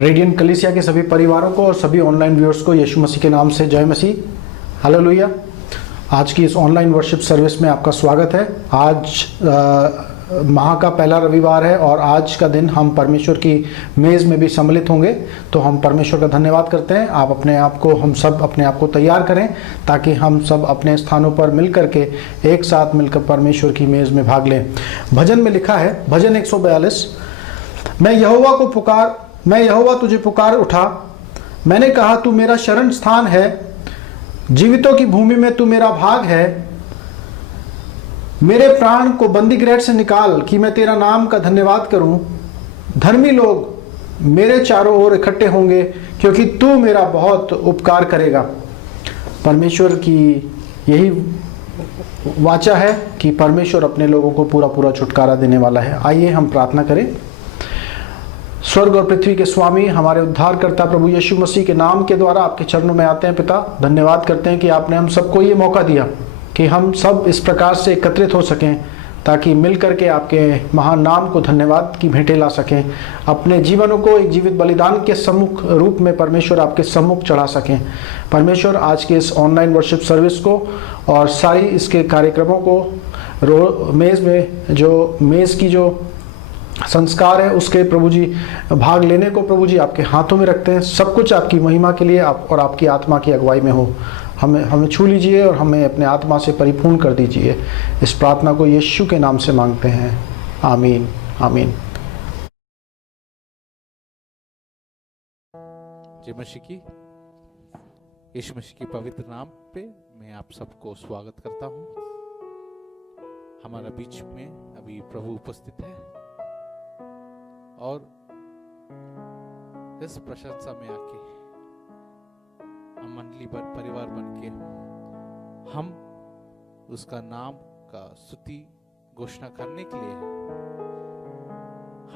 Radiant कलीसिया के सभी परिवारों को और सभी ऑनलाइन व्यूअर्स को यीशु मसीह के नाम से जय मसीह, हालेलुया। आज की इस ऑनलाइन वर्शिप सर्विस में आपका स्वागत है। आज माह का पहला रविवार है और आज का दिन हम परमेश्वर की मेज़ में भी सम्मिलित होंगे। तो हम परमेश्वर का धन्यवाद करते हैं। आप अपने आप को, हम सब अपने आप को तैयार करें ताकि हम सब अपने स्थानों पर मिल करके एक साथ मिलकर परमेश्वर की मेज़ में भाग लें। भजन में लिखा है, भजन 142, मैं यहोवा तुझे पुकार उठा, मैंने कहा तू मेरा शरण स्थान है, जीवितों की भूमि में तू मेरा भाग है। मेरे प्राण को बंदी गृह से निकाल कि मैं तेरा नाम का धन्यवाद करूं। धर्मी लोग मेरे चारों ओर इकट्ठे होंगे क्योंकि तू मेरा बहुत उपकार करेगा। परमेश्वर की यही वाचा है कि परमेश्वर अपने लोगों को पूरा पूरा छुटकारा देने वाला है। आइए हम प्रार्थना करें। स्वर्ग और पृथ्वी के स्वामी, हमारे उद्धारकर्ता प्रभु यीशु मसीह के नाम के द्वारा आपके चरणों में आते हैं। पिता, धन्यवाद करते हैं कि आपने हम सबको ये मौका दिया कि हम सब इस प्रकार से एकत्रित हो सकें ताकि मिल करके आपके महान नाम को धन्यवाद की भेंटें ला सकें, अपने जीवनों को एक जीवित बलिदान के सम्मुख रूप में परमेश्वर आपके सम्मुख चढ़ा सकें। परमेश्वर, आज के इस ऑनलाइन वर्शिप सर्विस को और सारी इसके कार्यक्रमों को मेज़ की जो संस्कार है उसके प्रभु जी भाग लेने को प्रभु जी आपके हाथों में रखते हैं। सब कुछ आपकी महिमा के लिए आप और आपकी आत्मा की अगुवाई में हो। हमें छू लीजिए और हमें अपने आत्मा से परिपूर्ण कर दीजिए। इस प्रार्थना को यीशु के नाम से मांगते हैं, आमीन आमीन। जय मसीह की, यीशु मसीह के पवित्र नाम पे मैं आप सबको स्वागत करता हूँ। हमारा बीच में अभी प्रभु उपस्थित है और इस प्रशंसा में आके हम मंडली परिवार बन के हम उसका नाम का स्तुति घोषणा करने के लिए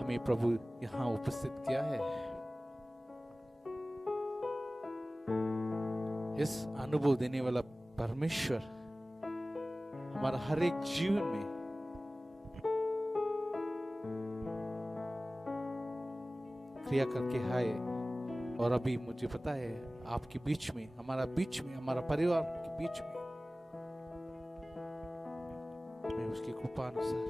हमें प्रभु यहाँ उपस्थित किया है। इस अनुभव देने वाला परमेश्वर हमारा हर एक जीवन में क्रिया करके है। और अभी मुझे पता है आपके बीच में, हमारा परिवार के बीच में मैं उसकी कृपा अनुसार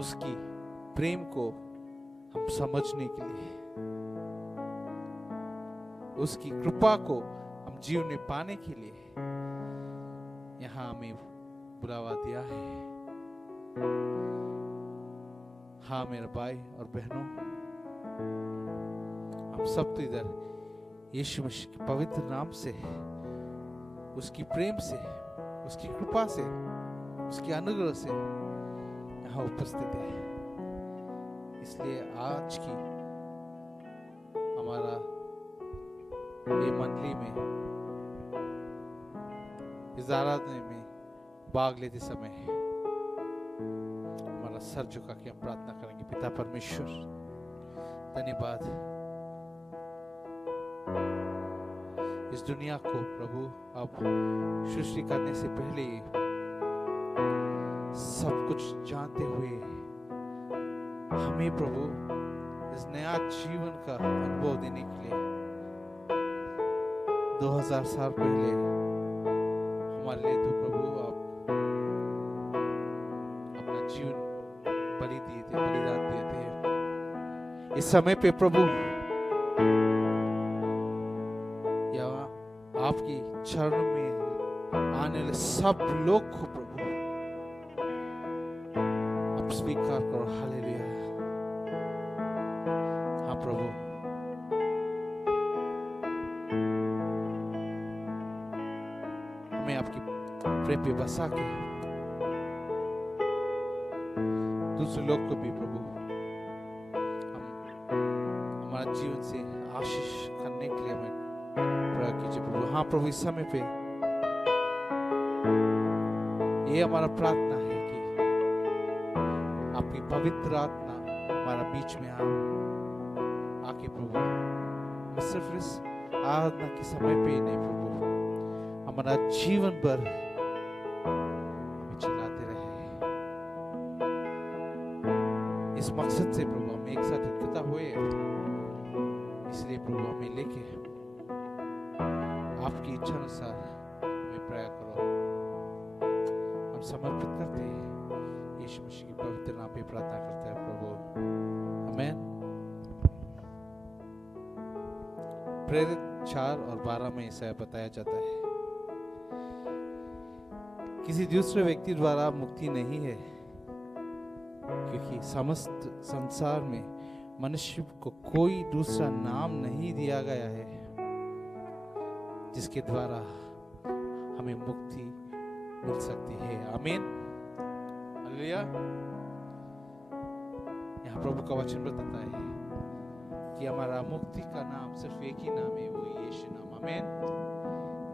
उसकी प्रेम को हम समझने के लिए, उसकी कृपा को हम जीवन में पाने के लिए यहाँ हमें बुलावा दिया है। हाँ मेरे भाई और बहनों, हम सब तो इधर यीशु मसीह के पवित्र नाम से, उसकी प्रेम से, उसकी कृपा से, उसकी अनुग्रह से यहाँ उपस्थित है। इसलिए आज की हमारा ये मंडली में इस आराधना में भाग लेते समय हमारा सर झुका के हम प्रार्थना करेंगे। पिता परमेश्वर, धन्यवाद इस दुनिया को प्रभु आप सृष्टि करने से पहले सब कुछ जानते हुए हमें प्रभु इस नया जीवन का अनुभव देने के लिए 2000 साल पहले हमारे लिए तो प्रभु आप अपना जीवन बलिदान दिए थे। इस समय पे प्रभु या आपकी चरण में आने वाले सब लोग को प्रभु आप स्वीकार करो। हालेलुया। हाँ प्रभु, हमें आपकी प्रेम पे बसा के दूसरे लोग को भी प्रभु हम हमारा जीवन से आशीष करने के लिए हमें प्रयास कीजिए प्रभु। हाँ प्रभु, इस समय पे ये हमारा प्रार्थना है कि आपकी पवित्र आत्मा हमारा बीच में आके प्रभु सिर्फ इस आराधना के समय पे ही नहीं प्रभु, हमारा जीवन भर हमें चलाते रहे। इस मकसद से प्रभु हम एक साथ इकट्ठा हुए हैं। इसलिए प्रभु हमें लेके आपकी इच्छा अनुसार हमें प्रार्थना करो। हम समर्पित करते हैं, यीशु मसीह की पवित्र नाम पे प्रार्थना करते हैं प्रभु, आमीन। प्रेरित 4 और 12 में ऐसा बताया जाता है, किसी दूसरे व्यक्ति द्वारा मुक्ति नहीं है, क्योंकि समस्त संसार में मनुष्य को कोई दूसरा नाम नहीं दिया गया है जिसके द्वारा हमें मुक्ति मिल सकती है, आमीन, हालेलुया। यहाँ प्रभु का वचन बताता है कि हमारा मुक्ति का नाम सिर्फ एक ही नाम है, वो यीशु नाम, आमीन।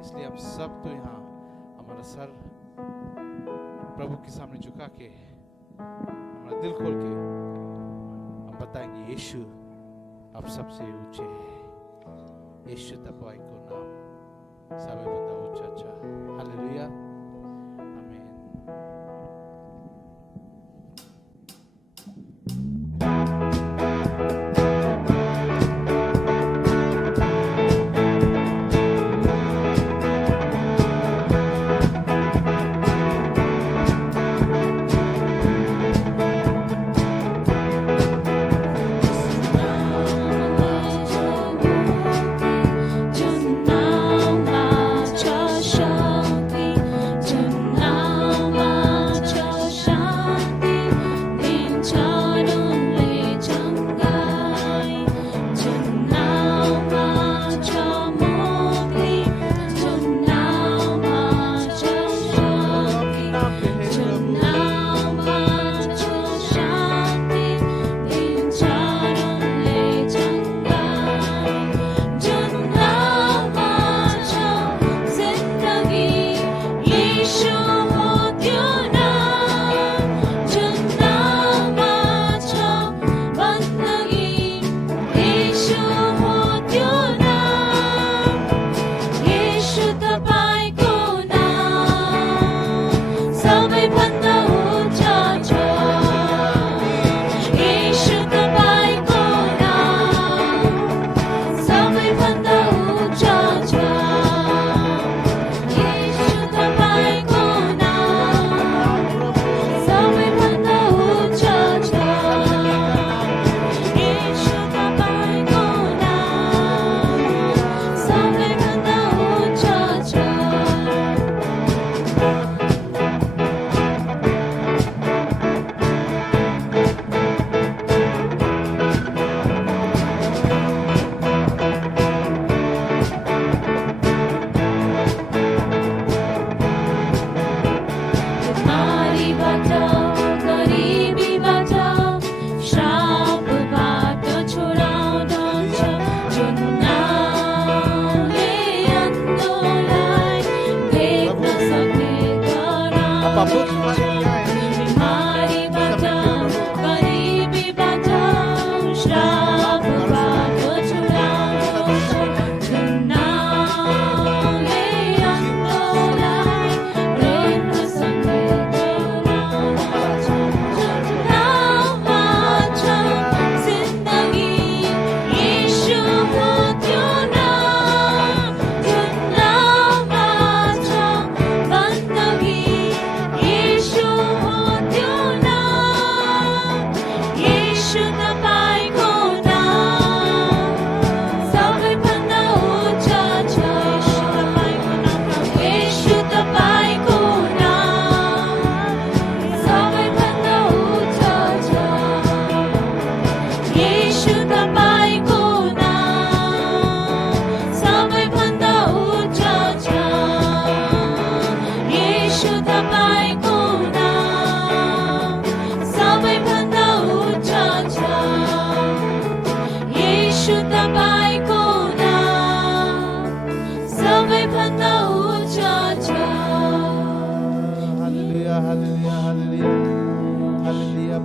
इसलिए हम सब तो यहाँ हमारा सर प्रभु के सामने झुका के, हमारा दिल खोल के हम बताएंगे, यीशु आप सबसे ऊंचे हैं, यीशु तपाई को नाम सबे बंदा ऊंचा, हालेलुया, आमीन।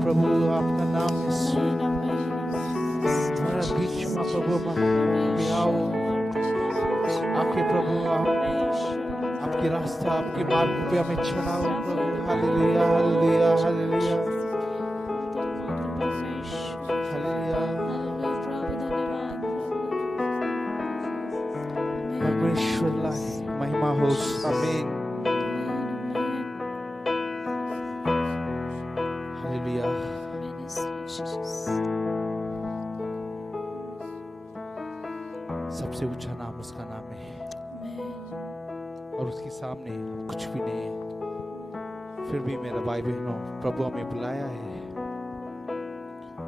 प्रभु आपका नाम हमारा बीच में प्रभु आओ, आपके प्रभु आपकी रास्ता आपके मार्ग पे हमें चलाओ प्रभु, हालेलुया हालेलुया हालेलुया। हालेलुया। सबसे ऊंचा नाम उसका नाम है और उसके सामने हम कुछ भी नहीं है। फिर भी मेरा भाई बहनों, प्रभु हमें बुलाया है,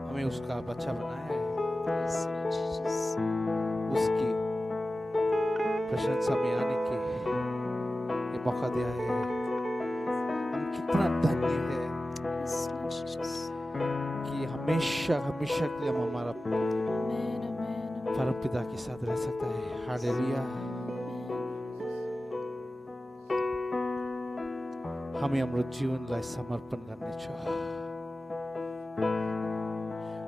हमें उसका बच्चा बनाया है, उसकी प्रशंसा में आने के ये मौका दिया है। हम कितना धन्य है कि हमेशा हमेशा के लिए हम हमारा परम पिता के साथ रह सकता है। हालेलुया। हमें हाम्रो जीवनलाई समर्पण गर्नेछौँ,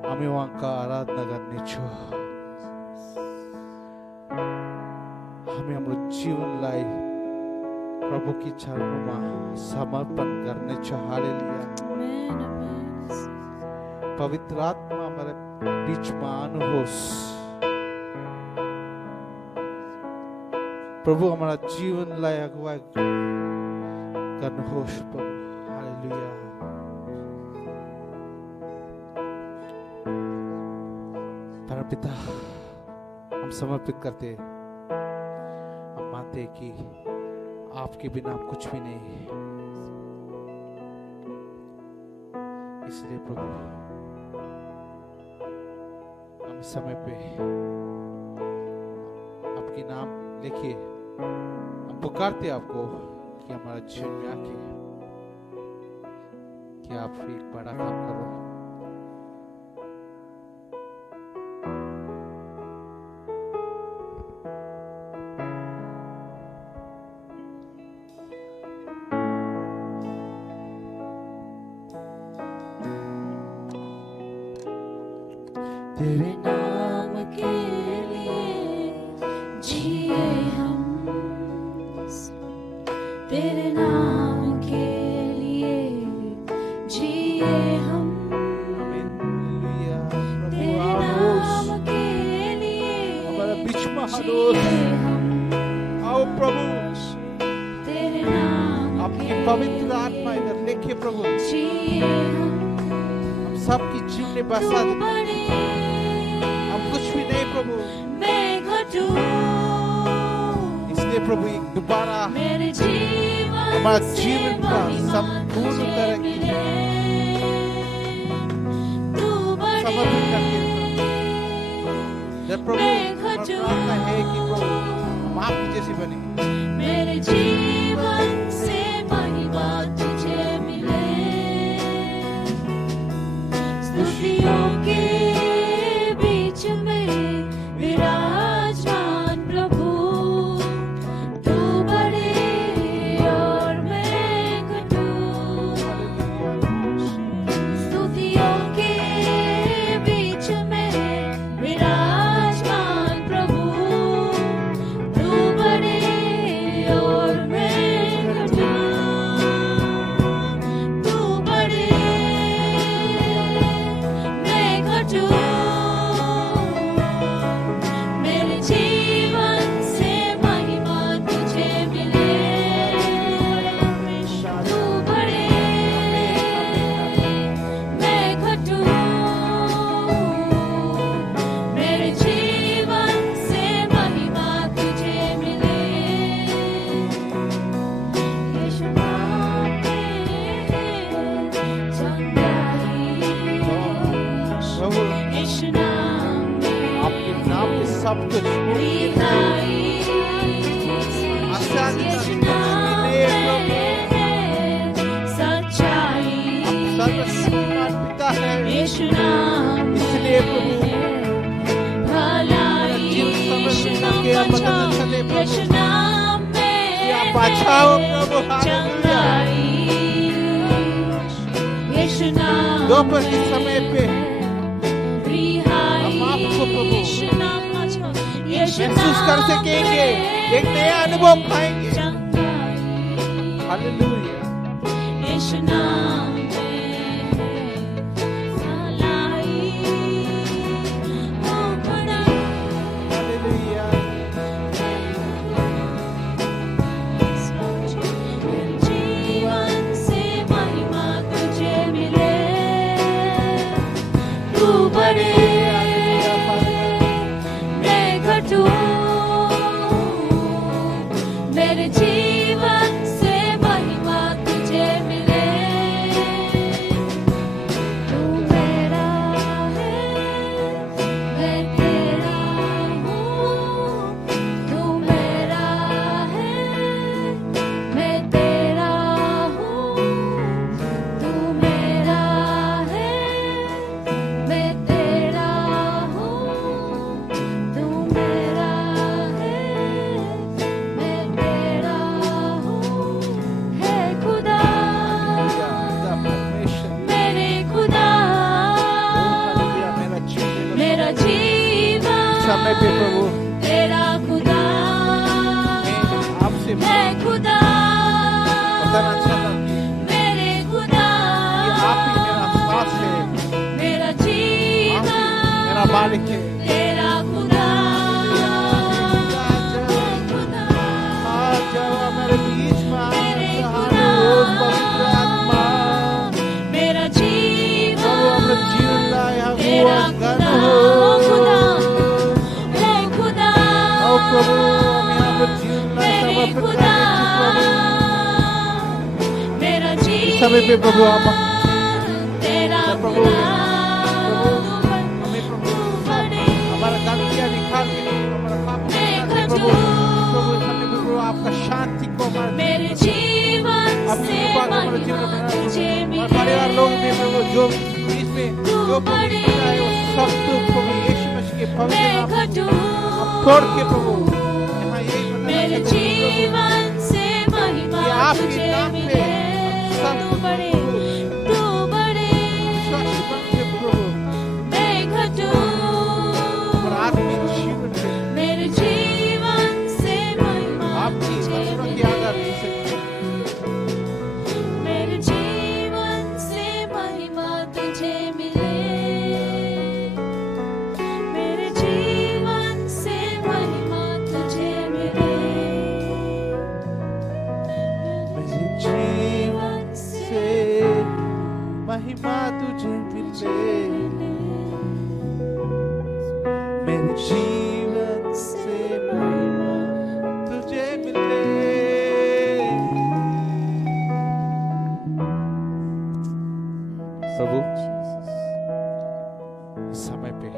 हामी उहाँका आराधना गर्नेछौँ, हामी हाम्रो जीवनलाई प्रभुकी चरणमा समर्पण गर्नेछौँ। हालेलुया। पवित्र आत्मा हमारे बीचमा आउनुहोस्। प्रभु हमारा जीवनलाई अगुवाई गर्नुहोस् प्रभु। हालेलुया। परमपिता, हम समर्पित करते, हम मानते हैं कि आपके बिना हम कुछ भी नहीं है। इसलिए प्रभु हम इस समय पे आपके नाम लेके हम पुकारते आपको कि हमारा जीवन में आके कि आप एक बड़ा काम करो। तेरे नाम के लिए जिए हम, तेरे नाम के लिए जिए हम, हालेलुया। तेरे नाम के लिए हमारा बीच में जिए हालेलुया। हम, आओ प्रभु, तेरे नाम आपकी के पवित्र आत्मा इधर लेके प्रभु जिए हम, हम सबकी जीवन में बसा तू दे। बड़े हम कुछ भी नहीं प्रभु, मैं घटूं, इसलिए प्रभु एक दोबारा मेरे जीवन हमारा से जीवन का महिमा संपूर्ण तुझे तरह की मिले। तू समर्पण करके जब प्रभु मैं हमारा घटूं, प्रार्थना है कि प्रभु हम आपकी जैसी बने। मेरे जीवन से महिमा तुझे मिले। स्तुतियों के बीच में विराजमान प्रभु, तू बड़े और मैं घटूं। स्तुतियों के बीच में विराजमान प्रभु, तू बड़े और मैं घटूं। तू बड़े मैं घटूं, मेरे जीवन से महिमा तुझे मिले। तू बड़े मैं घटूं, मेरे जीवन से महिमा तुझे मिले। यीशु नाम में चंगाई, प्रभु यीशु नाम में आपके नाम में सब कुछ रिहाई, आसानी यीशु से नाम मिले में सच्चाई, सर्वशक्तिमान पिता है। यीशु नाम इसलिए प्रभु भलाई, जीवन यीशु समर्पित नाम करके हम बचाओ, बदलना चले प्रभु। यीशु नाम कि आप में बचाओ प्रभु। हालेलुया। चंगाई, यीशु नाम दोपहर के समय पे रिहाई, हम आपको प्रभु यीशु नाम बचाओ, यीशु महसूस कर नाम सकेंगे, में एक नया अनुभव पाएंगे। चंगाई, हालेलुया। यीशु नाम में भलाई, ओ बड़ा हालेलुया। जीवन से महिमा तुझे मिले। तू बढ़े मैं घटूं मेरे जीवन से महिमा तुझे मिले तू मेरा है मैं तेरा हूँ तू मेरा है मैं तेरा हूँ तू मेरा है मैं तेरा हूँ तू मेरा है मैं तेरा हूँ है खुदा मेरे खुदा मेरा जीवन समय पे प्रभु तेरा खुदा आपसे है खुदा बताना चाहता हूँ मेरे खुदा कि आप ही मेरा साथ है, मेरा आप जीवन ही मेरा मालिक है। तेरा खुदा खुदा आज जब मेरे बीच में मेरे आए, रोज पवित्र आत्मा मेरा जीवन प्रभु अपने जीवन लाया तेरा हुआ गण खुदा हो खुदा है खुदा और प्रभु हम यहाँ पर जीवन लाया मेरे समर्पित खुदा करते हैं मेरा प्रभु। इस जीवन समय पे प्रभु आप तेरा प्रभु खुदा हमें प्रभु बड़े हमारा गलतियाँ निकाल के हमारा पाप मैं निकाल के प्रभु प्रभु इस समय पे प्रभु आपका शांति को हमारे मेरे जीवन अपनी से कृपा को हमारे महिमा जीवन में तुझे हमारे परिवार लोग भी प्रभु जो बीच में जो प्रभु है वो सब तो प्रभु यीशु मसीह के पवित्र मैं नाम में घटूं हम तोड़ के प्रभु यहाँ यही बताना मेरे चाहते हैं प्रभु जीवन से महिमा कि आपके तुझे नाम पे मिले सब तू बड़े विश्वास करते हैं प्रभु मैं घटूं और आत्मिक जीवन में मेरे जीवन से महिमा आपकी तुझे वचनों की मिले आदर से मेरे जीवन से महिमा तुझे मिले मेरे जीवन से महिमा तुझे मिले मेरे जीवन से महिमा तुझे मिले मेरे जीवन से महिमा तुझे मिले प्रभु इस समय पे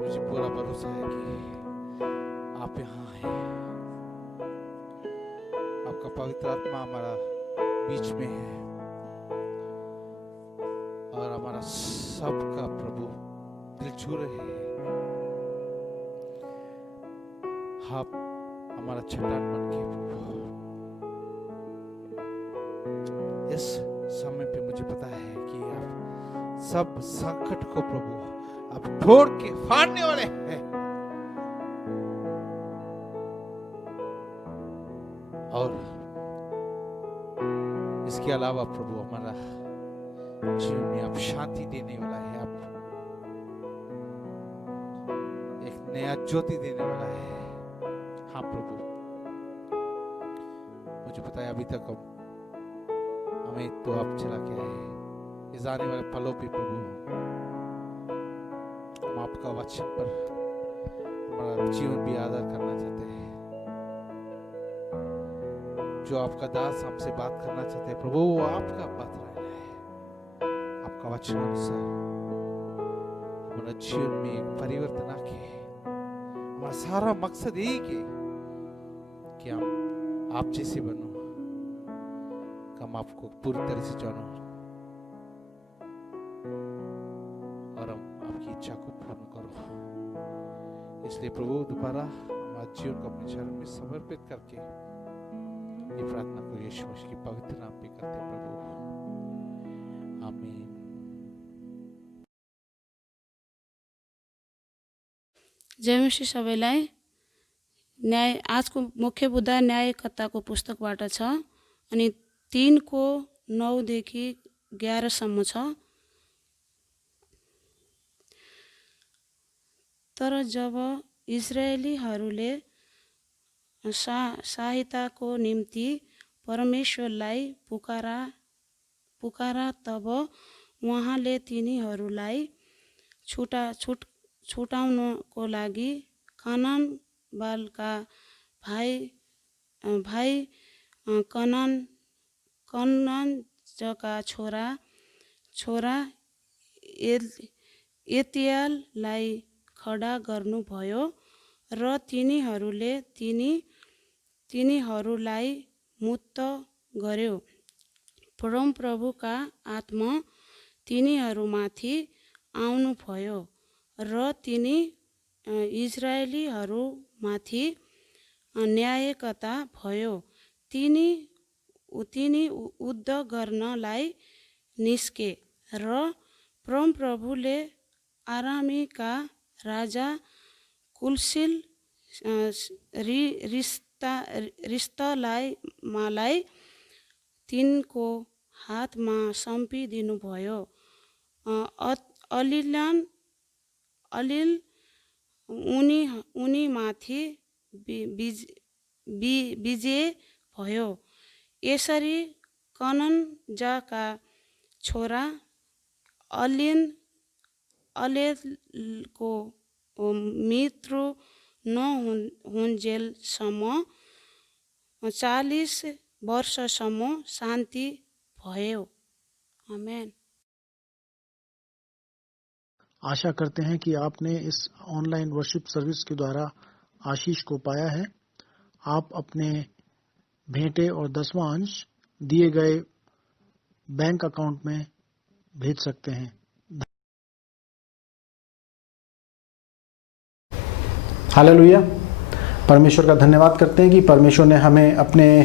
मुझे पूरा भरोसा है कि आप यहाँ हैं आपका पवित्र आत्मा हमारा बीच में है और हमारा सबका प्रभु दिल छू रहे हैं आप हमारा चट्टान बन के प्रभु इस समय पे मुझे पता है कि आप सब संकट को प्रभु आप तोड़ के फाड़ने वाले हैं और इसके अलावा प्रभु हमारा जीवन में आप शांति देने वाला है आप एक नया ज्योति देने वाला है हाँ प्रभु मुझे पता है अभी तक हमें तो आप चला के आए इस आने वाले पलों पे प्रभु हम आपका वचन पर हमारा जीवन भी आदर करना चाहते हैं जो आपका दास हमसे बात करना चाहते हैं प्रभु वो आपका बात रहना है आपका वचन अनुसार हमारा जीवन में एक परिवर्तन आके हमारा सारा मकसद यही कि हम आप जैसे बनो कि हम आपको पूरी तरह से जानो और हम आपकी इच्छा को पूर्ण करो इसलिए प्रभु दोबारा हमारे जीवन को अपने चरण में समर्पित करके ये प्रार्थना को यीशु मसीह के पवित्र नाम पे करते हैं प्रभु आमीन जय मसीह सबैलाई न्याय आजको मुख्य बुदा न्यायकर्ताको पुस्तकबाट छ अनि 3:9 देखि 11 सम्म छ। तर जब इस्राएलीहरूले सहायताको निम्ति परमेश्वरलाई पुकारा तब उहाँले तिनीहरूलाई छुटाउनको लागि कनान बालका भाइ कननजका छोरा एतियाललाई खडा गर्नुभयो र तिनीहरूले तिनीहरूलाई मुक्त गर्यो। परमप्रभुका आत्मा तिनीहरूमाथि आउनुभयो र तिनी इजरायलीहरूमाथि न्यायकर्ता भयो। तिनी युद्ध गर्नलाई निस्के र परमप्रभुले आरामीका राजा कुलसिल रिस्तालाई तिनको हातमा सुम्पिदिनुभयो। अलिल उनीमाथि विजय भयो। यसरी कननजका छोरा अलेलको मृत्यु नहुन्जेलसम्म 40 वर्षसम्म शान्ति भयो। आमेन। आशा करते हैं कि आपने इस ऑनलाइन वर्शिप सर्विस के द्वारा आशीष को पाया है। आप अपने भेंटे और दसवां अंश दिए गए बैंक अकाउंट में भेज सकते हैं। हालेलुया। परमेश्वर का धन्यवाद करते हैं कि परमेश्वर ने हमें अपने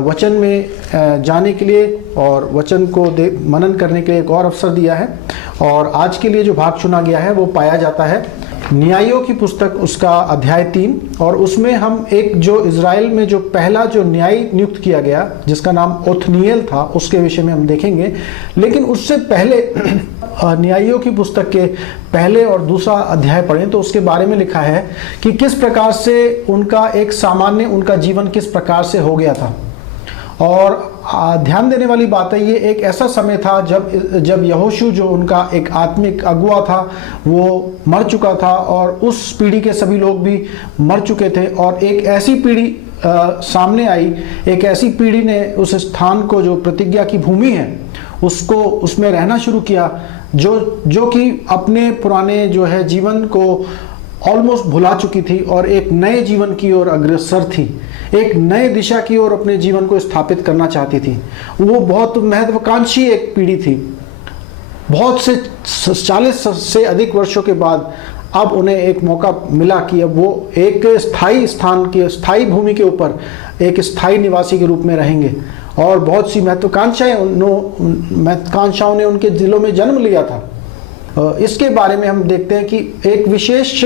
वचन में जाने के लिए और वचन को मनन करने के लिए एक और अवसर दिया है। और आज के लिए जो भाग चुना गया है वो पाया जाता है न्यायों की पुस्तक उसका अध्याय 3, और उसमें हम एक जो इज़राइल में जो पहला जो न्यायी नियुक्त किया गया जिसका नाम ओथनिएल था उसके विषय में हम देखेंगे। लेकिन उससे पहले न्यायियों की पुस्तक के पहले और दूसरा अध्याय पढ़ें तो उसके बारे में लिखा है कि किस प्रकार से उनका एक सामान्य उनका जीवन किस प्रकार से हो गया था। और ध्यान देने वाली बात है, ये एक ऐसा समय था जब यहोशू जो उनका एक आत्मिक अगुआ था वो मर चुका था और उस पीढ़ी के सभी लोग भी मर चुके थे। और एक ऐसी पीढ़ी सामने आई, एक ऐसी पीढ़ी ने उस स्थान को जो प्रतिज्ञा की भूमि है उसको उसमें रहना शुरू किया जो कि अपने पुराने जो है जीवन को ऑलमोस्ट भुला चुकी थी और एक नए जीवन की ओर अग्रसर थी, एक नए दिशा की ओर अपने जीवन को स्थापित करना चाहती थी। वो बहुत महत्वाकांक्षी एक पीढ़ी थी। बहुत से 40 से अधिक वर्षों के बाद अब उन्हें एक मौका मिला कि अब वो एक स्थायी स्थान के स्थायी भूमि के ऊपर एक स्थायी निवासी के रूप में रहेंगे। और बहुत सी महत्वाकांक्षाओं ने उनके दिलों में जन्म लिया था। इसके बारे में हम देखते हैं कि एक विशेष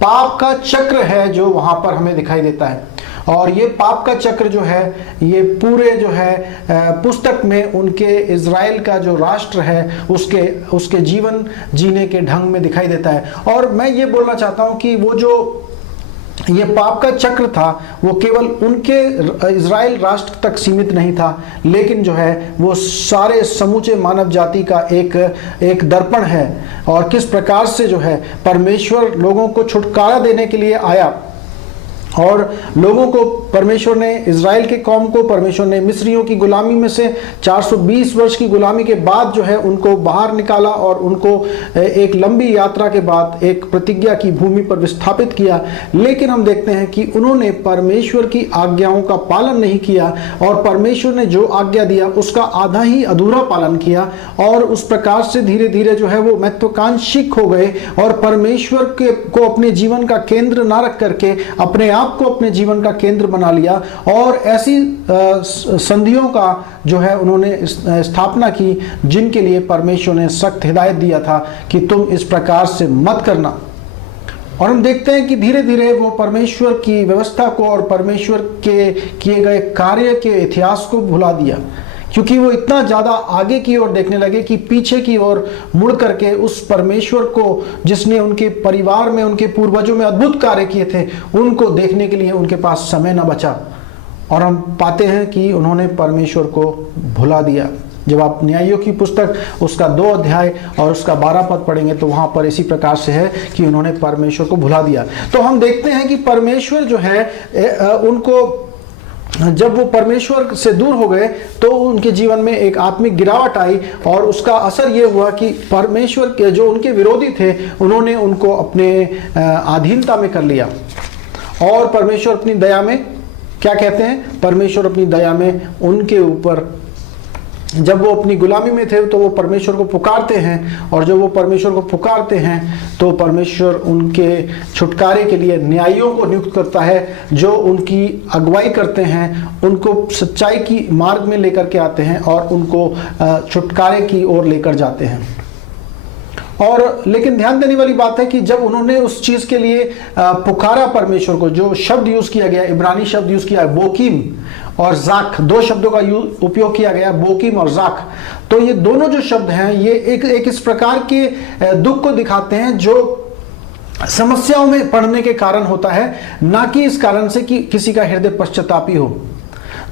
पाप का चक्र है जो वहां पर हमें दिखाई देता है। और ये पाप का चक्र जो है ये पूरे जो है पुस्तक में उनके इज़राइल का जो राष्ट्र है उसके जीवन जीने के ढंग में दिखाई देता है। और मैं ये बोलना चाहता हूँ कि वो जो ये पाप का चक्र था वो केवल उनके इज़राइल राष्ट्र तक सीमित नहीं था, लेकिन जो है वो सारे समूचे मानव जाति का एक दर्पण है। और किस प्रकार से जो है परमेश्वर लोगों को छुटकारा देने के लिए आया और लोगों को परमेश्वर ने इज़राइल के कौम को परमेश्वर ने मिस्रियों की गुलामी में से 420 वर्ष की गुलामी के बाद जो है उनको बाहर निकाला और उनको एक लंबी यात्रा के बाद एक प्रतिज्ञा की भूमि पर विस्थापित किया। लेकिन हम देखते हैं कि उन्होंने परमेश्वर की आज्ञाओं का पालन नहीं किया और परमेश्वर ने जो आज्ञा दिया उसका आधा ही अधूरा पालन किया और उस प्रकार से धीरे धीरे जो है वो महत्वाकांक्षी हो गए और परमेश्वर को अपने जीवन का केंद्र ना रख करके अपने को अपने जीवन का केंद्र बना लिया। और ऐसी संधियों का जो है उन्होंने स्थापना की जिनके लिए परमेश्वर ने सख्त हिदायत दिया था कि तुम इस प्रकार से मत करना। और हम देखते हैं कि धीरे धीरे वो परमेश्वर की व्यवस्था को और परमेश्वर के किए गए कार्य के इतिहास को भुला दिया, क्योंकि वो इतना ज़्यादा आगे की ओर देखने लगे कि पीछे की ओर मुड़ करके उस परमेश्वर को जिसने उनके परिवार में उनके पूर्वजों में अद्भुत कार्य किए थे उनको देखने के लिए उनके पास समय न बचा। और हम पाते हैं कि उन्होंने परमेश्वर को भुला दिया। जब आप न्यायियों की पुस्तक उसका 2 अध्याय और उसका 12 पद पढ़ेंगे तो वहां पर इसी प्रकार से है कि उन्होंने परमेश्वर को भुला दिया। तो हम देखते हैं कि परमेश्वर जो है उनको, जब वो परमेश्वर से दूर हो गए तो उनके जीवन में एक आत्मिक गिरावट आई और उसका असर ये हुआ कि परमेश्वर के जो उनके विरोधी थे उन्होंने उनको अपने अधीनता में कर लिया। और परमेश्वर अपनी दया में क्या कहते हैं, परमेश्वर अपनी दया में उनके ऊपर, जब वो अपनी गुलामी में थे तो वो परमेश्वर को पुकारते हैं, और जब वो परमेश्वर को पुकारते हैं तो परमेश्वर उनके छुटकारे के लिए न्यायियों को नियुक्त करता है जो उनकी अगुवाई करते हैं, उनको सच्चाई की मार्ग में लेकर के आते हैं और उनको छुटकारे की ओर लेकर जाते हैं। और लेकिन ध्यान देने वाली बात है कि जब उन्होंने उस चीज के लिए पुकारा परमेश्वर को, जो शब्द यूज किया गया, इब्रानी शब्द यूज किया बोकीम और जाक, 2 शब्दों का उपयोग किया गया, बोकीम और जाक। तो ये दोनों जो शब्द हैं ये एक इस प्रकार के दुख को दिखाते हैं जो समस्याओं में पड़ने के कारण होता है, ना कि इस कारण से कि किसी का हृदय पश्चातापी हो।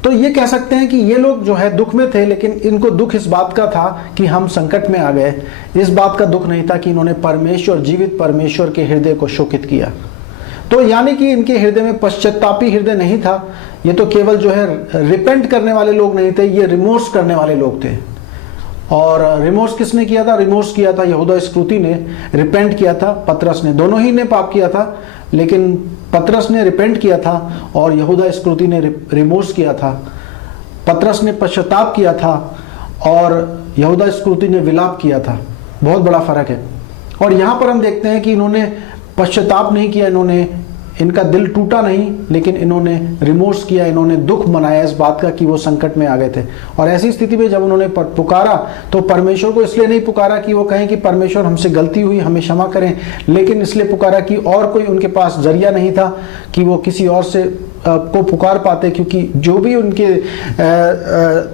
तो ये कह सकते हैं कि ये लोग जो है दुख में थे, लेकिन इनको दुख इस बात का था कि हम संकट में आ गए। इस बात का दुख नहीं था कि इन्होंने परमेश्वर, जीवित परमेश्वर के हृदय को शोकित किया। तो यानी कि इनके हृदय में पश्चातापी हृदय नहीं था। ये तो केवल जो है रिपेंट करने वाले लोग नहीं थे, ये रिमोर्स करने वाले लोग थे। और रिमोर्स किसने किया था? रिमोर्स किया था यहूदा इस्करियोती ने, रिपेंट किया था पतरस ने। दोनों ही ने पाप किया था, लेकिन पतरस ने रिपेंट किया था और यहूदा इस्करियोती ने रिमोर्स किया था। पतरस ने पश्चाताप किया था और यहूदा इस्करियोती ने विलाप किया था। बहुत बड़ा फर्क है। और यहाँ पर हम देखते हैं कि इन्होंने पश्चाताप नहीं किया, इनका दिल टूटा नहीं, लेकिन इन्होंने रिमोर्स किया, इन्होंने दुख मनाया इस बात का कि वो संकट में आ गए थे। और ऐसी स्थिति में जब उन्होंने पुकारा तो परमेश्वर को इसलिए नहीं पुकारा कि वो कहें कि परमेश्वर हमसे गलती हुई, हमें क्षमा करें, लेकिन इसलिए पुकारा कि और कोई उनके पास जरिया नहीं था कि वो किसी और से को पुकार पाते, क्योंकि जो भी उनके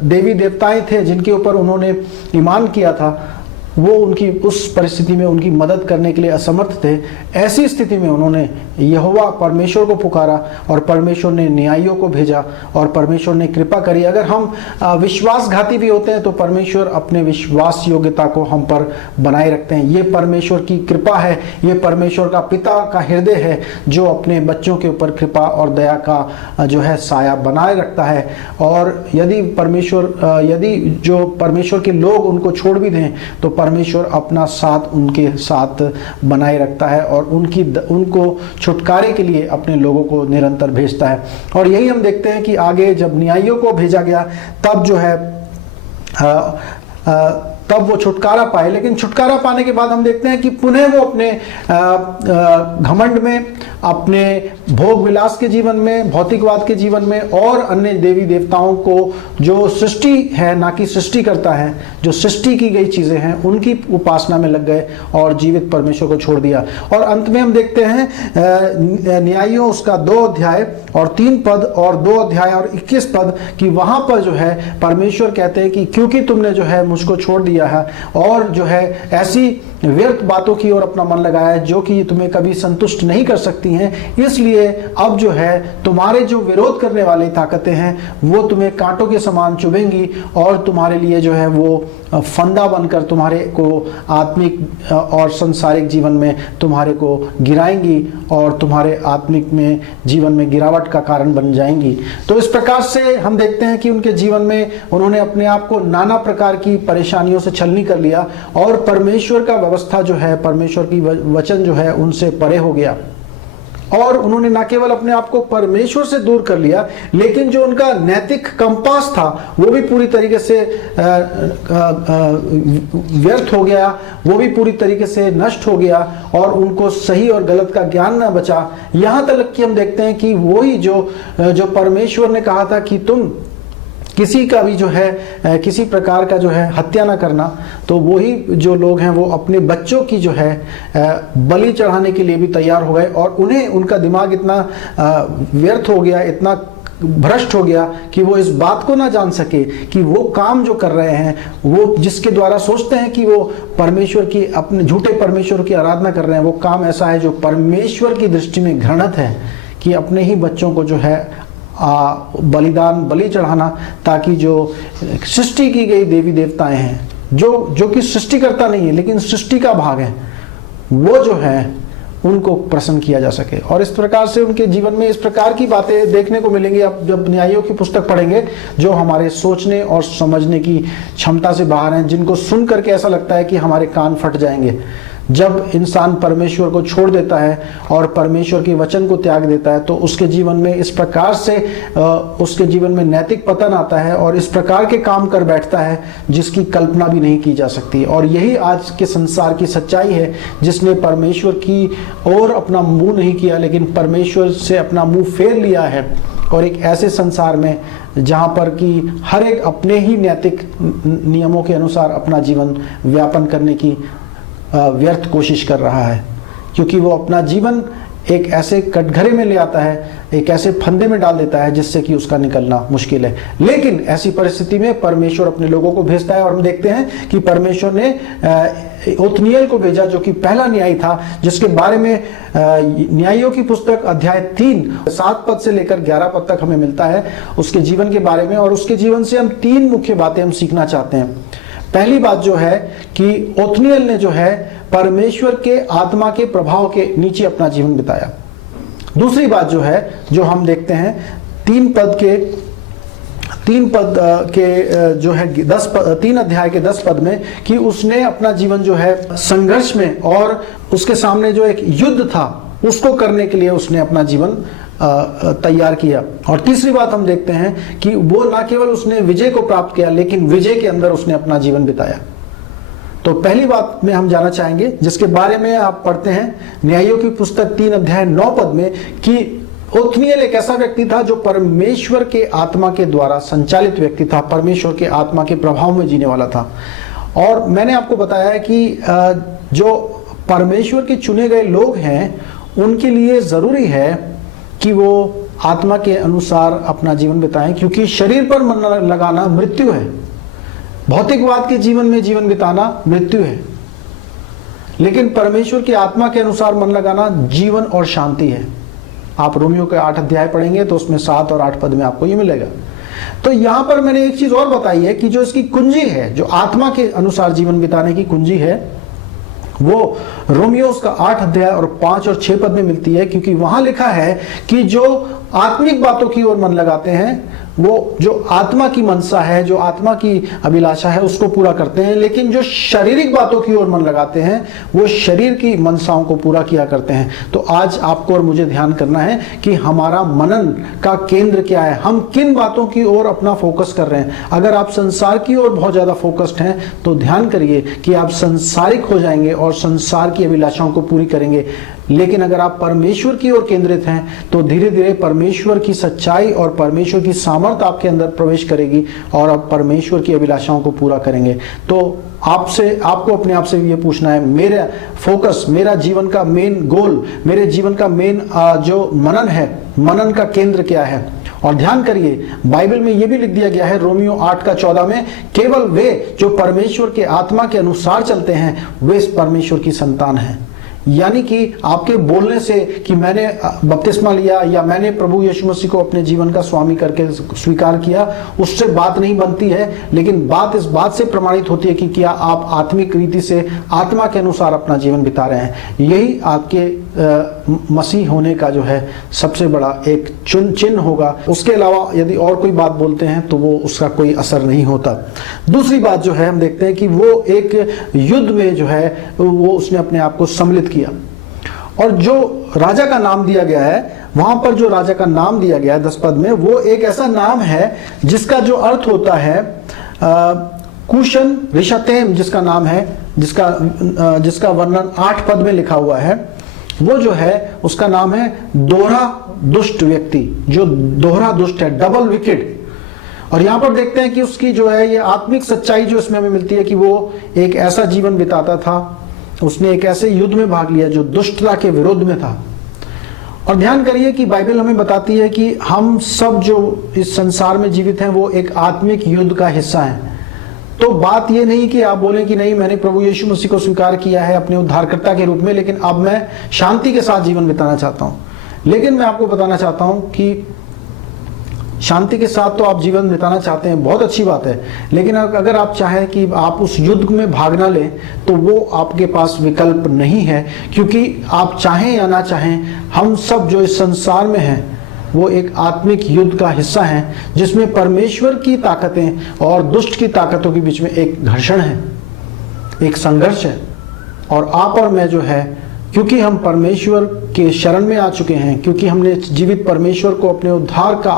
देवी देवताएं थे जिनके ऊपर उन्होंने ईमान किया था वो उनकी उस परिस्थिति में उनकी मदद करने के लिए असमर्थ थे। ऐसी स्थिति में उन्होंने यहोवा परमेश्वर को पुकारा और परमेश्वर ने न्यायियों को भेजा और परमेश्वर ने कृपा करी। अगर हम विश्वासघाती भी होते हैं तो परमेश्वर अपने विश्वास योग्यता को हम पर बनाए रखते हैं। ये परमेश्वर की कृपा है, ये परमेश्वर का पिता का हृदय है जो अपने बच्चों के ऊपर कृपा और दया का जो है साया बनाए रखता है। और यदि जो परमेश्वर के लोग उनको छोड़ भी दें तो परमेश्वर अपना साथ उनके साथ बनाए रखता है और उनको छुटकारे के लिए अपने लोगों को निरंतर भेजता है। और यही हम देखते हैं कि आगे जब न्यायियों को भेजा गया तब जो है तब वो छुटकारा पाए। लेकिन छुटकारा पाने के बाद हम देखते हैं कि पुनः वो अपने घमंड में, अपने भोग विलास के जीवन में, भौतिकवाद के जीवन में और अन्य देवी देवताओं को जो सृष्टि है, ना कि सृष्टि करता है, जो सृष्टि की गई चीजें हैं उनकी उपासना में लग गए और जीवित परमेश्वर को छोड़ दिया। और अंत में हम देखते हैं न्यायियों उसका 2 अध्याय और 3 पद और 2 अध्याय और 21 पद कि वहां पर जो है परमेश्वर कहते हैं कि क्योंकि तुमने जो है मुझको छोड़ दिया है और जो है ऐसी व्यर्थ बातों की ओर अपना मन लगाया है जो कि तुम्हें कभी संतुष्ट नहीं कर सकती हैं, इसलिए अब जो है तुम्हारे जो विरोध करने वाली ताकतें हैं वो तुम्हें कांटों के समान चुभेंगी और तुम्हारे लिए जो है वो फंदा बनकर तुम्हारे को आत्मिक और संसारिक जीवन में तुम्हारे को गिराएंगी और तुम्हारे आत्मिक में जीवन में गिरावट का कारण बन जाएंगी। तो इस प्रकार से हम देखते हैं कि उनके जीवन में उन्होंने अपने आप को नाना प्रकार की परेशानियों से छलनी कर लिया और परमेश्वर का व्यवस्था जो है, परमेश्वर की वचन जो है उनसे परे हो गया। और उन्होंने न केवल अपने आप को परमेश्वर से दूर कर लिया, लेकिन जो उनका नैतिक कंपास था वो भी पूरी तरीके से व्यर्थ हो गया, वो भी पूरी तरीके से नष्ट हो गया और उनको सही और गलत का ज्ञान न बचा। यहां तक कि हम देखते हैं कि वही जो परमेश्वर ने कहा था कि तुम किसी का भी जो है किसी प्रकार का जो है हत्या ना करना, तो वही जो लोग हैं वो अपने बच्चों की जो है बलि चढ़ाने के लिए भी तैयार हो गए और उन्हें उनका दिमाग इतना व्यर्थ हो गया, इतना भ्रष्ट हो गया कि वो इस बात को ना जान सके कि वो काम जो कर रहे हैं, वो जिसके द्वारा सोचते हैं कि वो परमेश्वर की, अपने झूठे परमेश्वर की आराधना कर रहे हैं, वो काम ऐसा है जो परमेश्वर की दृष्टि में घृणित है कि अपने ही बच्चों को जो है बलिदान बलि चढ़ाना, ताकि जो सृष्टि की गई देवी देवताएं हैं, जो कि सृष्टिकर्ता नहीं है लेकिन सृष्टि का भाग है, वो जो है उनको प्रसन्न किया जा सके। और इस प्रकार से उनके जीवन में इस प्रकार की बातें देखने को मिलेंगी आप जब न्यायों की पुस्तक पढ़ेंगे, जो हमारे सोचने और समझने की क्षमता से बाहर हैं, जिनको सुन करके ऐसा लगता है कि हमारे कान फट जाएंगे। जब इंसान परमेश्वर को छोड़ देता है और परमेश्वर के वचन को त्याग देता है, तो उसके जीवन में इस प्रकार से उसके जीवन में नैतिक पतन आता है और इस प्रकार के काम कर बैठता है जिसकी कल्पना भी नहीं की जा सकती। और यही आज के संसार की सच्चाई है, जिसने परमेश्वर की ओर अपना मुंह नहीं किया लेकिन परमेश्वर से अपना मुंह फेर लिया है, और एक ऐसे संसार में जहां पर कि हर एक अपने ही नैतिक नियमों के अनुसार अपना जीवन व्यापन करने की व्यर्थ कोशिश कर रहा है, क्योंकि वो अपना जीवन एक ऐसे कटघरे में ले आता है, एक ऐसे फंदे में डाल देता है जिससे कि उसका निकलना मुश्किल है। लेकिन ऐसी परिस्थिति में परमेश्वर अपने लोगों को भेजता है, और हम देखते हैं कि परमेश्वर ने ओत्निएल को भेजा, जो कि पहला न्यायी था, जिसके बारे में न्यायियों की पुस्तक अध्याय 3 7 पद से लेकर 11 पद तक हमें मिलता है उसके जीवन के बारे में। और उसके जीवन से हम 3 मुख्य बातें हम सीखना चाहते हैं। पहली बात जो है कि ओत्निएल ने जो है परमेश्वर के आत्मा के प्रभाव के नीचे अपना जीवन बिताया। दूसरी बात जो है, जो हम देखते हैं 3 पद के जो है 3 अध्याय के 10 पद में, कि उसने अपना जीवन जो है संघर्ष में, और उसके सामने जो एक युद्ध था उसको करने के लिए उसने अपना जीवन तैयार किया। और तीसरी बात हम देखते हैं कि वो ना केवल उसने विजय को प्राप्त किया, लेकिन विजय के अंदर उसने अपना जीवन बिताया। तो पहली बात में हम जाना चाहेंगे, जिसके बारे में आप पढ़ते हैं न्यायियों की पुस्तक 3 अध्याय 9 पद में, कि ओत्निएल एक ऐसा व्यक्ति था जो परमेश्वर के आत्मा के द्वारा संचालित व्यक्ति था, परमेश्वर के आत्मा के प्रभाव में जीने वाला था। और मैंने आपको बताया है कि जो परमेश्वर के चुने गए लोग हैं, उनके लिए जरूरी है कि वो आत्मा के अनुसार अपना जीवन बिताएं, क्योंकि शरीर पर मन लगाना मृत्यु है। भौतिकवाद के जीवन में जीवन बिताना मृत्यु है, लेकिन परमेश्वर की आत्मा के अनुसार मन लगाना जीवन और शांति है। आप रोमियो के 8 अध्याय पढ़ेंगे तो उसमें 7 और 8 पद में आपको ये मिलेगा। तो यहां पर मैंने एक चीज और बताई है कि जो इसकी कुंजी है, जो आत्मा के अनुसार जीवन बिताने की कुंजी है, वो रोमियो का 8 अध्याय और 5 और 6 पद में मिलती है। क्योंकि वहां लिखा है कि जो आत्मिक बातों की ओर मन लगाते हैं, वो जो आत्मा की मनसा है, जो आत्मा की अभिलाषा है, उसको पूरा करते हैं। लेकिन जो शारीरिक बातों की ओर मन लगाते हैं, वो शरीर की मनसाओं को पूरा किया करते हैं। तो आज आपको और मुझे ध्यान करना है कि हमारा मनन का केंद्र क्या है, हम किन बातों की ओर अपना फोकस कर रहे हैं। अगर आप संसार की ओर बहुत ज्यादा फोकस्ड हैं, तो ध्यान करिए कि आप संसारिक हो जाएंगे और संसार की अभिलाषाओं को पूरी करेंगे। लेकिन अगर आप परमेश्वर की ओर केंद्रित हैं, तो धीरे धीरे परमेश्वर की सच्चाई और परमेश्वर की सामर्थ आपके अंदर प्रवेश करेगी और आप परमेश्वर की अभिलाषाओं को पूरा करेंगे। तो आपको अपने आप से ये पूछना है, मेरा फोकस, मेरा जीवन का मेन गोल, मेरे जीवन का मेन जो मनन है, मनन का केंद्र क्या है। और ध्यान करिए, बाइबल में यह भी लिख दिया गया है रोमियो 8 का 14 में, केवल वे जो परमेश्वर के आत्मा के अनुसार चलते हैं, वे परमेश्वर की संतान हैं। यानी कि आपके बोलने से कि मैंने बपतिस्मा लिया या मैंने प्रभु यीशु मसीह को अपने जीवन का स्वामी करके स्वीकार किया, उससे बात नहीं बनती है। लेकिन बात इस बात से प्रमाणित होती है कि क्या आप आत्मिक रीति से आत्मा के अनुसार अपना जीवन बिता रहे हैं। यही आपके मसीह होने का जो है सबसे बड़ा एक चिन्ह होगा। उसके अलावा यदि और कोई बात बोलते हैं तो वो उसका कोई असर नहीं होता। दूसरी बात जो है, हम देखते हैं कि वो एक युद्ध में जो है वो उसने अपने आप को सम्मिलित किया। और जो राजा का नाम दिया गया है, वहां पर जो राजा का नाम दिया गया है 10 पद में, वो एक ऐसा नाम है जिसका जो अर्थ होता है कुशन रिशतेम, जिसका नाम है, जिसका वर्णन 8 पद में लिखा हुआ है। वो जो है उसका नाम है दोहरा दुष्ट व्यक्ति, जो दोहरा दुष्ट है, डबल विकेड। और यहां पर देखते हैं कि उसकी जो है ये आत्मिक सच्चाई जो इसमें हमें मिलती है कि वो एक ऐसा जीवन बिताता था, उसने एक ऐसे युद्ध में भाग लिया जो दुष्टता के विरोध में था। और ध्यान करिए कि बाइबल हमें बताती है कि हम सब जो इस संसार में जीवित हैं, वो एक आत्मिक युद्ध का हिस्सा हैं। तो बात ये नहीं कि आप बोलें कि नहीं, मैंने प्रभु यीशु मसीह को स्वीकार किया है अपने उद्धारकर्ता के रूप में, लेकिन अब मैं शांति के साथ जीवन बिताना चाहता हूं। लेकिन मैं आपको बताना चाहता हूं कि शांति के साथ तो आप जीवन बिताना चाहते हैं, बहुत अच्छी बात है, लेकिन अगर आप चाहें कि आप उस युद्ध में भाग ना लें तो वो आपके पास विकल्प नहीं है, क्योंकि आप चाहें या ना चाहें हम सब जो इस संसार में हैं वो एक आत्मिक युद्ध का हिस्सा है, जिसमें परमेश्वर की ताकतें और दुष्ट की ताकतों के बीच में एक घर्षण है, एक संघर्ष है। और आप और मैं जो है, क्योंकि हम परमेश्वर के शरण में आ चुके हैं, क्योंकि हमने जीवित परमेश्वर को अपने उद्धार का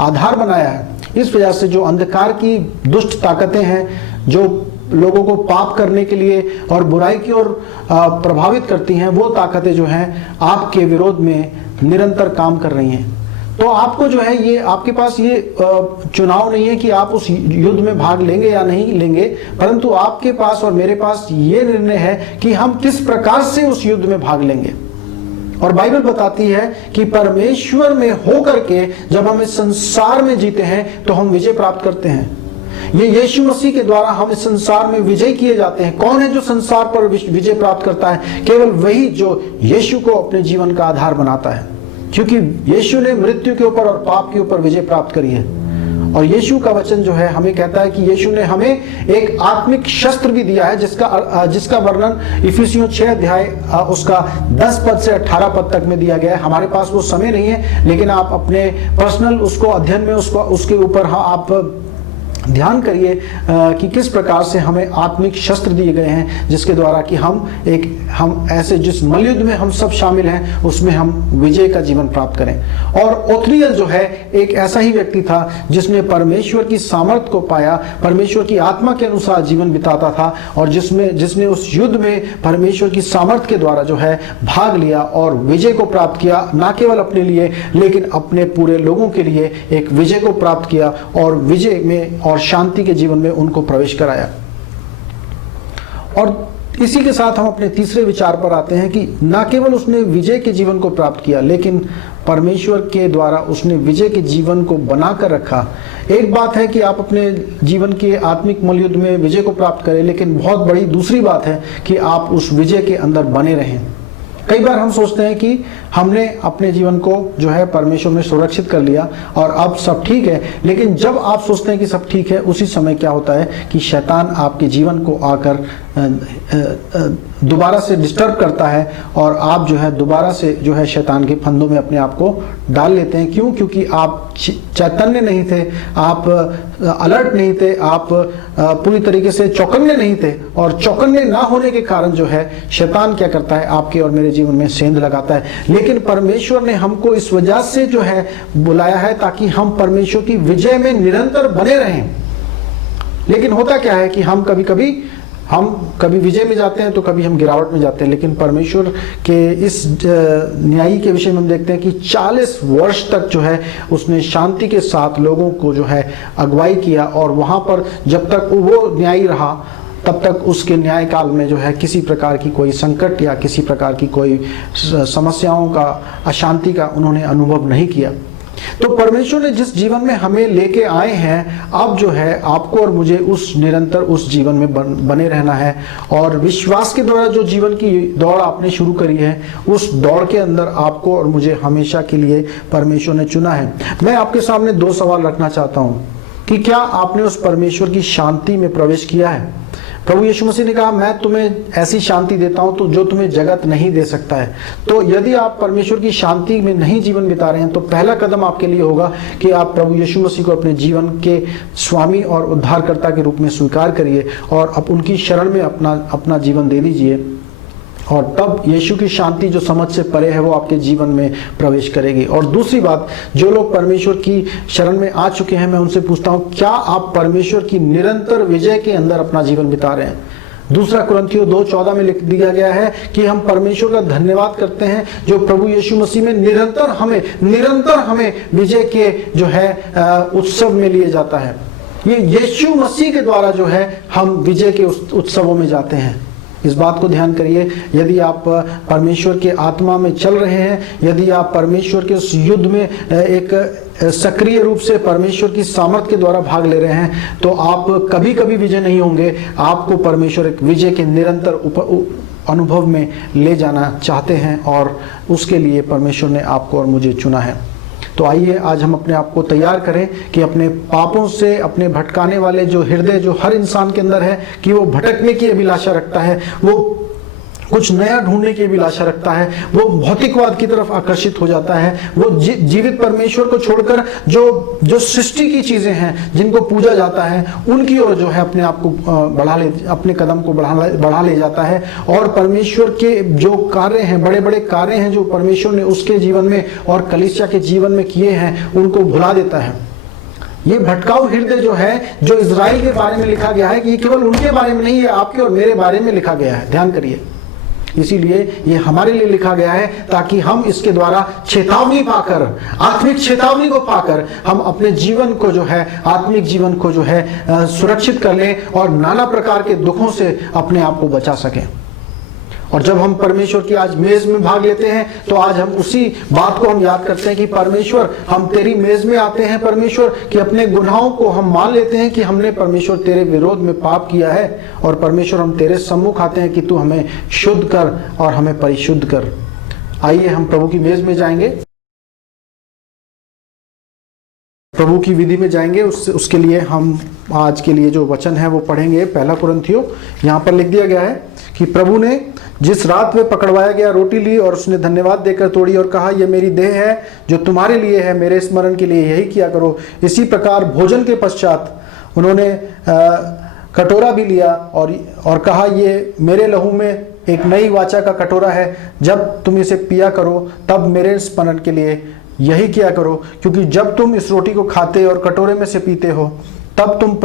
आधार बनाया है, इस वजह से जो अंधकार की दुष्ट ताकतें हैं जो लोगों को पाप करने के लिए और बुराई की ओर प्रभावित करती हैं, वो ताकतें जो हैं आपके विरोध में निरंतर काम कर रही हैं। तो आपको जो है ये आपके पास ये चुनाव नहीं है कि आप उस युद्ध में भाग लेंगे या नहीं लेंगे, परंतु आपके पास और मेरे पास ये निर्णय है कि हम किस प्रकार से उस युद्ध में भाग लेंगे। और बाइबल बताती है कि परमेश्वर में होकर के जब हम इस संसार में जीते हैं तो हम विजय प्राप्त करते हैं। ये यीशु मसीह के द्वारा हम इस संसार में विजय किए जाते हैं। कौन है जो संसार पर विजय प्राप्त करता है? केवल वही जो यीशु को अपने जीवन का आधार बनाता है, क्योंकि यीशु ने मृत्यु के ऊपर और पाप के ऊपर विजय प्राप्त करी है। और यीशु का वचन जो है हमें कहता है कि यीशु ने हमें एक आत्मिक शस्त्र भी दिया है, जिसका वर्णन इफिसियों 6 अध्याय उसका 10 पद से 18 पद तक में दिया गया है। हमारे पास वो समय नहीं है, लेकिन आप अपने पर्सनल उसको अध्ययन में उसके ऊपर आप ध्यान करिए कि किस प्रकार से हमें आत्मिक शस्त्र दिए गए हैं, जिसके द्वारा कि हम ऐसे जिस मलयुद्ध में हम सब शामिल हैं उसमें हम विजय का जीवन प्राप्त करें। और ओथनिएल जो है एक ऐसा ही व्यक्ति था जिसने परमेश्वर की सामर्थ को पाया, परमेश्वर की आत्मा के अनुसार जीवन बिताता था, और जिसने उस युद्ध में परमेश्वर की सामर्थ के द्वारा जो है भाग लिया और विजय को प्राप्त किया, ना केवल अपने लिए लेकिन अपने पूरे लोगों के लिए एक विजय को प्राप्त किया और विजय में और शांति के जीवन में उनको प्रवेश कराया। और इसी के साथ हम अपने तीसरे विचार पर आते हैं कि ना केवल उसने विजय के जीवन को प्राप्त किया, लेकिन परमेश्वर के द्वारा उसने विजय के जीवन को बनाकर रखा। एक बात है कि आप अपने जीवन के आत्मिक मलयुद्ध में विजय को प्राप्त करें, लेकिन बहुत बड़ी दूसरी बात है कि आप उस विजय के अंदर बने रहें। कई बार हम सोचते हैं कि हमने अपने जीवन को जो है परमेश्वर में सुरक्षित कर लिया और अब सब ठीक है, लेकिन जब आप सोचते हैं कि सब ठीक है, उसी समय क्या होता है कि शैतान आपके जीवन को आकर दोबारा से डिस्टर्ब करता है और आप जो है दोबारा से जो है शैतान के फंदों में अपने आप को डाल लेते हैं। क्यों? क्योंकि आप चैतन्य नहीं थे, आप अलर्ट नहीं थे, आप पूरी तरीके से चौकन्ने नहीं थे, और चौकन्ने ना होने के कारण जो है शैतान क्या करता है, आपके और मेरे जीवन में सेंध लगाता है। लेकिन परमेश्वर ने हमको इस वजह से जो है बुलाया है ताकि हम परमेश्वर की विजय में निरंतर बने रहें। लेकिन होता क्या है कि हम कभी विजय में जाते हैं तो कभी हम गिरावट में जाते हैं। लेकिन परमेश्वर के इस न्यायी के विषय में हम देखते हैं कि 40 वर्ष तक जो है उसने शांति के साथ लोगों को जो है अगुवाई किया, और वहां पर जब तक वो न्यायी रहा तब तक उसके न्याय काल में जो है किसी प्रकार की कोई संकट या किसी प्रकार की कोई समस्याओं का, अशांति का उन्होंने अनुभव नहीं किया। तो परमेश्वर ने जिस जीवन में हमें लेके आए हैं, अब जो है आपको और मुझे निरंतर उस जीवन में बने रहना है। और विश्वास के द्वारा जो जीवन की दौड़ आपने शुरू करी है, उस दौड़ के अंदर आपको और मुझे हमेशा के लिए परमेश्वर ने चुना है। मैं आपके सामने 2 सवाल रखना चाहता हूं कि क्या आपने उस परमेश्वर की शांति में प्रवेश किया है? प्रभु यीशु मसीह ने कहा, मैं तुम्हें ऐसी शांति देता हूं तो जो तुम्हें जगत नहीं दे सकता है। तो यदि आप परमेश्वर की शांति में नहीं जीवन बिता रहे हैं तो पहला कदम आपके लिए होगा कि आप प्रभु यीशु मसीह को अपने जीवन के स्वामी और उद्धारकर्ता के रूप में स्वीकार करिए और अब उनकी शरण में अपना जीवन दे दीजिए, और तब यीशु की शांति जो समझ से परे है वो आपके जीवन में प्रवेश करेगी। और दूसरी बात, जो लोग परमेश्वर की शरण में आ चुके हैं, मैं उनसे पूछता हूं, क्या आप परमेश्वर की निरंतर विजय के अंदर अपना जीवन बिता रहे हैं? 2 कुरिन्थियों 2:14 में लिख दिया गया है कि हम परमेश्वर का धन्यवाद करते हैं जो प्रभु यीशु मसीह में निरंतर हमें विजय के जो है उत्सव में लिए जाता है। ये यीशु मसीह के द्वारा जो है हम विजय के उत्सवों में जाते हैं। इस बात को ध्यान करिए। यदि आप परमेश्वर के आत्मा में चल रहे हैं, यदि आप परमेश्वर के उस युद्ध में एक सक्रिय रूप से परमेश्वर की सामर्थ के द्वारा भाग ले रहे हैं, तो आप कभी कभी विजय नहीं होंगे। आपको परमेश्वर एक विजय के निरंतर अनुभव में ले जाना चाहते हैं और उसके लिए परमेश्वर ने आपको और मुझे चुना है। तो आइए आज हम अपने आप को तैयार करें कि अपने पापों से, अपने भटकाने वाले जो हृदय जो हर इंसान के अंदर है कि वो भटकने की अभिलाषा रखता है, वो कुछ नया ढूंढने की अभिलाषा रखता है, वो भौतिकवाद की तरफ आकर्षित हो जाता है, वो जीवित परमेश्वर को छोड़कर जो सृष्टि की चीजें हैं जिनको पूजा जाता है उनकी ओर जो है अपने आप को अपने कदम को बढ़ा ले जाता है। और परमेश्वर के जो कार्य हैं, बड़े बड़े कार्य हैं जो परमेश्वर ने उसके जीवन में और कलीसिया के जीवन में किए हैं, उनको भुला देता है। ये भटकाऊ हृदय जो है, जो इजराइल के बारे में लिखा गया है, कि ये केवल उनके बारे में नहीं है, आपके और मेरे बारे में लिखा गया है। ध्यान करिए, इसीलिए ये हमारे लिए लिखा गया है ताकि हम इसके द्वारा चेतावनी पाकर, आत्मिक चेतावनी को पाकर हम अपने जीवन को जो है, आत्मिक जीवन को जो है सुरक्षित कर लें और नाना प्रकार के दुखों से अपने आप को बचा सकें। और जब हम परमेश्वर की आज मेज में भाग लेते हैं तो आज हम उसी बात को हम याद करते हैं कि परमेश्वर, हम तेरी मेज में आते हैं परमेश्वर, कि अपने गुनाहों को हम मान लेते हैं कि हमने परमेश्वर तेरे विरोध में पाप किया है, और परमेश्वर हम तेरे सम्मुख आते हैं कि तू हमें शुद्ध कर और हमें परिशुद्ध कर। आइए हम प्रभु की मेज में जाएंगे, प्रभु की विधि में जाएंगे। उसके लिए हम आज के लिए जो वचन है वो पढ़ेंगे। पहला कुरिन्थियों, यहाँ पर लिख दिया गया है कि प्रभु ने जिस रात में पकड़वाया गया रोटी ली और उसने धन्यवाद देकर तोड़ी और कहा, यह मेरी देह है जो तुम्हारे लिए है, मेरे स्मरण के लिए यही किया करो। इसी प्रकार भोजन के पश्चात उन्होंने कटोरा भी लिया और कहा, ये मेरे लहू में एक नई वाचा का कटोरा है, जब तुम इसे पिया करो तब मेरे स्मरण के लिए यही किया करो। क्योंकि जब तुम इस रोटी को खाते और कटोरे में से पीते हो तब तुम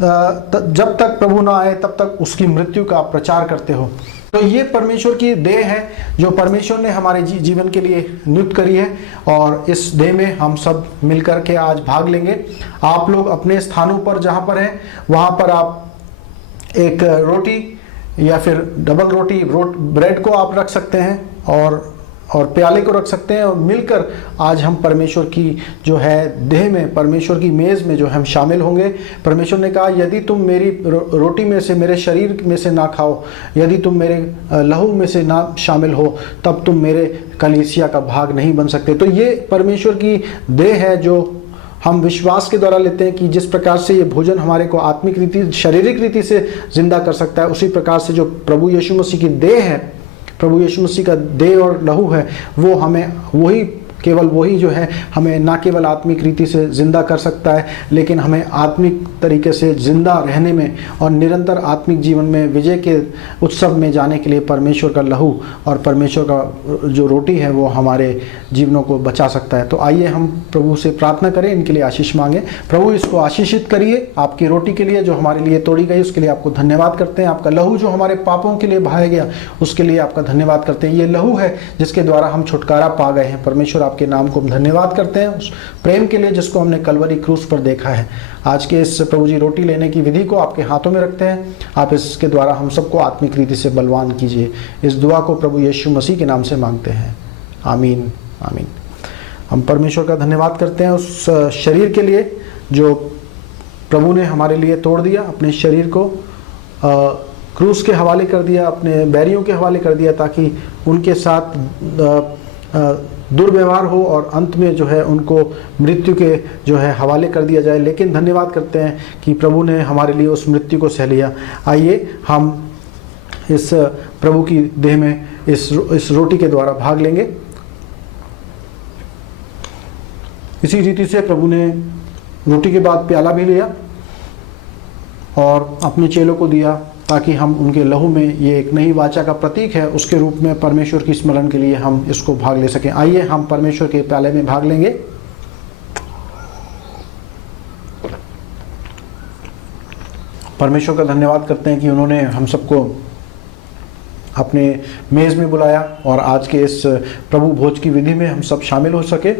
जब तक प्रभु ना आए तब तक उसकी मृत्यु का प्रचार करते हो। तो ये परमेश्वर की देह है जो परमेश्वर ने हमारे जीवन के लिए नियुक्त करी है, और इस देह में हम सब मिलकर के आज भाग लेंगे। आप लोग अपने स्थानों पर जहाँ पर हैं वहाँ पर आप एक रोटी या फिर डबल रोटी ब्रेड को आप रख सकते हैं और प्याले को रख सकते हैं, और मिलकर आज हम परमेश्वर की जो है देह में, परमेश्वर की मेज़ में जो हम शामिल होंगे। परमेश्वर ने कहा, यदि तुम मेरी रोटी में से, मेरे शरीर में से ना खाओ, यदि तुम मेरे लहू में से ना शामिल हो, तब तुम मेरे कलीसिया का भाग नहीं बन सकते। तो ये परमेश्वर की देह है जो हम विश्वास के द्वारा लेते हैं कि जिस प्रकार से ये भोजन हमारे को आत्मिक रीति, शारीरिक रीति से जिंदा कर सकता है, उसी प्रकार से जो प्रभु यीशु मसीह की देह है, प्रभु यीशु मसीह का देह और लहू है, वो हमें केवल वही जो है हमें ना केवल आत्मिक रीति से जिंदा कर सकता है, लेकिन हमें आत्मिक तरीके से जिंदा रहने में और निरंतर आत्मिक जीवन में विजय के उत्सव में जाने के लिए परमेश्वर का लहू और परमेश्वर का जो रोटी है वो हमारे जीवनों को बचा सकता है। तो आइए हम प्रभु से प्रार्थना करें, इनके लिए आशीष मांगे। प्रभु, इसको आशीषित करिए आपकी रोटी के लिए जो हमारे लिए तोड़ी गई, उसके लिए आपको धन्यवाद करते हैं। आपका लहू जो हमारे पापों के लिए बहाया गया, उसके लिए आपका धन्यवाद करते हैं। ये लहू है जिसके द्वारा हम छुटकारा पा गए हैं। परमेश्वर, आपके नाम को हम धन्यवाद करते हैं उस प्रेम के लिए जिसको हमने कलवरी क्रूस पर देखा है। आज के इस प्रभु जी रोटी लेने की विधि को आपके हाथों में रखते हैं। आप इसके द्वारा हम सबको आत्मिक रीति से बलवान कीजिए। इस दुआ को प्रभु यीशु मसीह के नाम से मांगते हैं, आमीन आमीन। हम परमेश्वर का धन्यवाद करते हैं उस शरीर के लिए जो प्रभु ने हमारे लिए तोड़ दिया, अपने शरीर को क्रूस के हवाले कर दिया, अपने बैरियों के हवाले कर दिया, ताकि उनके साथ दुर्व्यवहार हो और अंत में जो है उनको मृत्यु के जो है हवाले कर दिया जाए। लेकिन धन्यवाद करते हैं कि प्रभु ने हमारे लिए उस मृत्यु को सह लिया। आइए हम इस प्रभु की देह में इस रोटी के द्वारा भाग लेंगे। इसी रीति से प्रभु ने रोटी के बाद प्याला भी लिया और अपने चेलों को दिया, ताकि हम उनके लहू में, ये एक नई वाचा का प्रतीक है, उसके रूप में परमेश्वर की स्मरण के लिए हम इसको भाग ले सकें। आइए हम परमेश्वर के प्याले में भाग लेंगे। परमेश्वर का धन्यवाद करते हैं कि उन्होंने हम सबको अपने मेज़ में बुलाया और आज के इस प्रभु भोज की विधि में हम सब शामिल हो सके।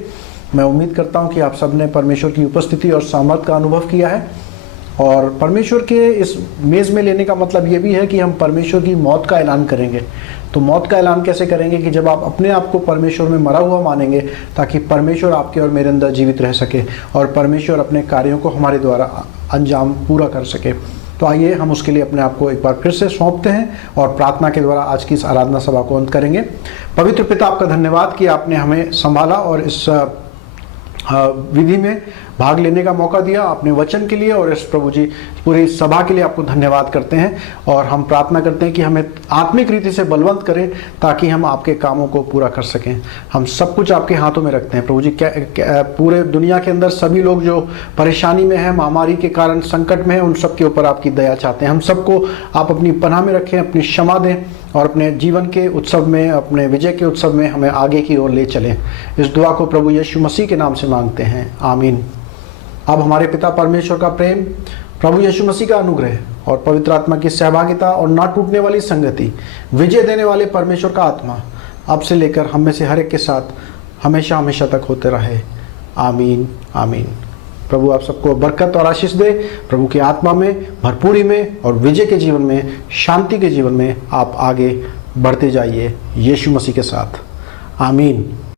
मैं उम्मीद करता हूं कि आप सब ने परमेश्वर की उपस्थिति और सामर्थ का अनुभव किया है, और परमेश्वर के इस मेज़ में लेने का मतलब ये भी है कि हम परमेश्वर की मौत का ऐलान करेंगे। तो मौत का ऐलान कैसे करेंगे? कि जब आप अपने आप को परमेश्वर में मरा हुआ मानेंगे, ताकि परमेश्वर आपके और मेरे अंदर जीवित रह सके और परमेश्वर अपने कार्यों को हमारे द्वारा अंजाम पूरा कर सके। तो आइए हम उसके लिए अपने आप को एक बार फिर से सौंपते हैं और प्रार्थना के द्वारा आज की इस आराधना सभा को अंत करेंगे। पवित्र पिता, आपका धन्यवाद कि आपने हमें संभाला और इस विधि में भाग लेने का मौका दिया, अपने वचन के लिए और इस प्रभु जी पूरी सभा के लिए आपको धन्यवाद करते हैं। और हम प्रार्थना करते हैं कि हमें आत्मिक रीति से बलवंत करें ताकि हम आपके कामों को पूरा कर सकें। हम सब कुछ आपके हाथों में रखते हैं प्रभु जी। पूरे दुनिया के अंदर सभी लोग जो परेशानी में है, महामारी के कारण संकट में है, उन सब के ऊपर आपकी दया चाहते हैं। हम सबको आप अपनी पनाह में रखें, अपनी क्षमा दें और अपने जीवन के उत्सव में, अपने विजय के उत्सव में हमें आगे की ओर ले चलें। इस दुआ को प्रभु यीशु मसीह के नाम से मांगते हैं, आमीन। अब हमारे पिता परमेश्वर का प्रेम, प्रभु यीशु मसीह का अनुग्रह और पवित्र आत्मा की सहभागिता और ना टूटने वाली संगति, विजय देने वाले परमेश्वर का आत्मा अब से लेकर हम में से हर एक के साथ हमेशा हमेशा तक होते रहे, आमीन आमीन। प्रभु आप सबको बरकत और आशीष दे। प्रभु की आत्मा में, भरपूरी में और विजय के जीवन में, शांति के जीवन में आप आगे बढ़ते जाइए यीशु मसीह के साथ, आमीन।